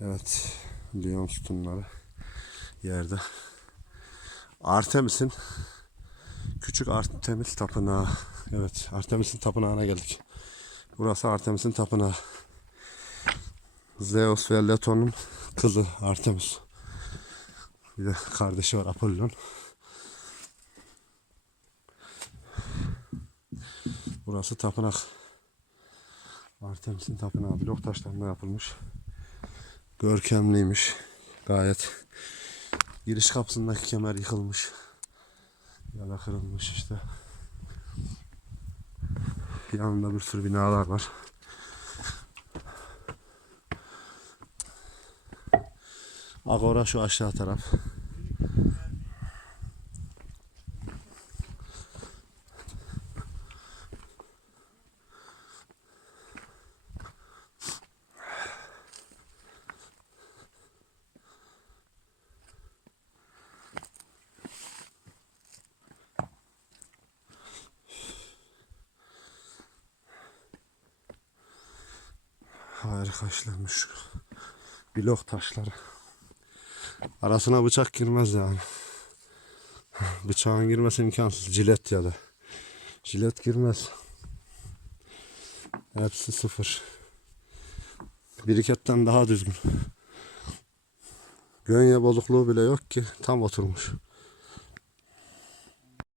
Evet. Lyon sütunları yerde. Artemis'in küçük Artemis tapınağı. Evet, Artemis'in tapınağına geldik. Burası Artemis'in tapınağı. Zeus ve Leto'nun kızı Artemis. Bir de kardeşi var Apollon. Burası tapınak. Artemis'in tapınağı blok taşlarına yapılmış. Görkemliymiş. Gayet. Giriş kapısındaki kemer yıkılmış. Ya da kırılmış işte. Yanında bir sürü binalar var. Agora şu aşağı taraf. Harika işlenmiş. Blok taşları. Arasına bıçak girmez yani. Bıçağın girmesi imkansız. Jilet ya da. Jilet girmez. Hepsi sıfır. Biriketten daha düzgün. Gönye bozukluğu bile yok ki tam oturmuş.